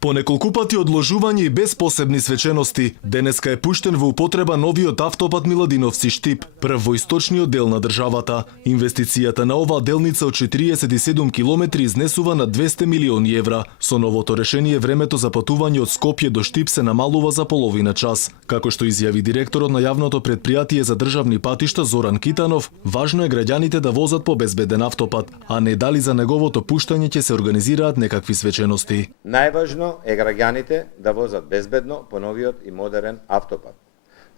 По неколку пати одложување и без посебни свечености, денеска е пуштен во употреба новиот автопат Миладиновци-Штип, прв во источниот дел на државата. Инвестицијата на оваа делница од 47 километри изнесува на 200 милиони евра. Со новото решение времето за патување од Скопје до Штип се намалува за половина час. Како што изјави директорот на јавното предпријатие за државни патишта Зоран Китанов, важно е граѓаните да возат по безбеден автопат, а не дали за неговото пуштање ќе се организираат некакви свечености. Најважно е граѓаните да возат безбедно по новиот и модерен автопат.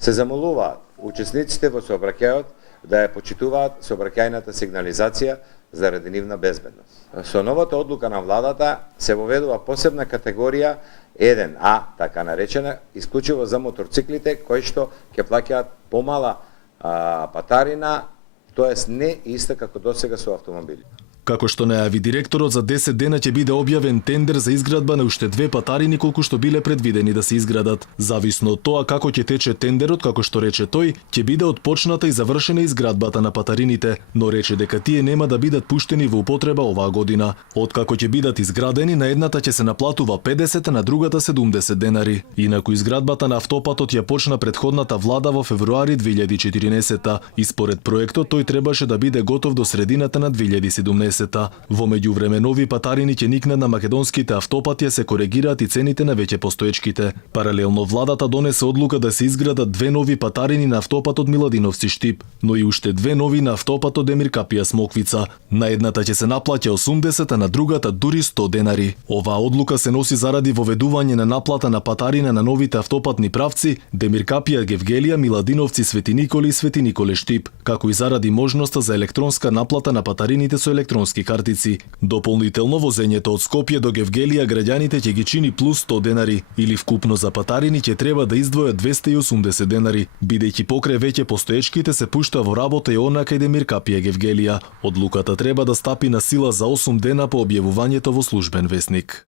Се замолуваат учесниците во сообраќајот да ја почитуваат сообраќајната сигнализација заради нивна безбедност. Со новата одлука на владата се воведува посебна категорија 1А, така наречена, исклучиво за моторциклите кои што ќе плаќаат помала патарина, тоест не иста како досега со автомобилите. Како што најави директорот, за 10 дена ќе биде објавен тендер за изградба на уште 2 патарини колку што биле предвидени да се изградат. Зависно од тоа како ќе тече тендерот, како што рече тој, ќе биде отпочната и завршена изградбата на патарините, но рече дека тие нема да бидат пуштени во употреба оваа година. Откако ќе бидат изградени, на едната ќе се наплатува 50, на другата 70 денари. Инаку изградбата на автопатот ја почна претходната влада во февруари 2014 и според проектот тој требаше да биде готов до средината на 2017. Во меѓувреме нови патарини ќе никнат на македонските автопати, се коригираат и цените на веќе постоечките. Паралелно владата донесе одлука да се изградат 2 нови патарини на автопатот Миладиновци-Штип, но и уште 2 нови на автопатот Демир Капија Смоквица. На едната ќе се наплаќа 80, а на другата дури 100 денари. Оваа одлука се носи заради воведување на наплата на патарина на новите автопатни правци Демир Капија Гевгелија, Миладиновци Свети Николе и Свети Николе Штип, како и заради можноста за електронска наплата на патарините со електронски картици. Дополнително возењето од Скопје до Гевгелија граѓаните ќе ги чини плюс 100 денари, или вкупно за патарини ќе треба да издвојат 280 денари, бидејќи покрај веќе постоечките се пушта во работа и она кај Демир Капија Гевгелија. Одлуката треба да стапи на сила за 8 дена по објавувањето во службен весник.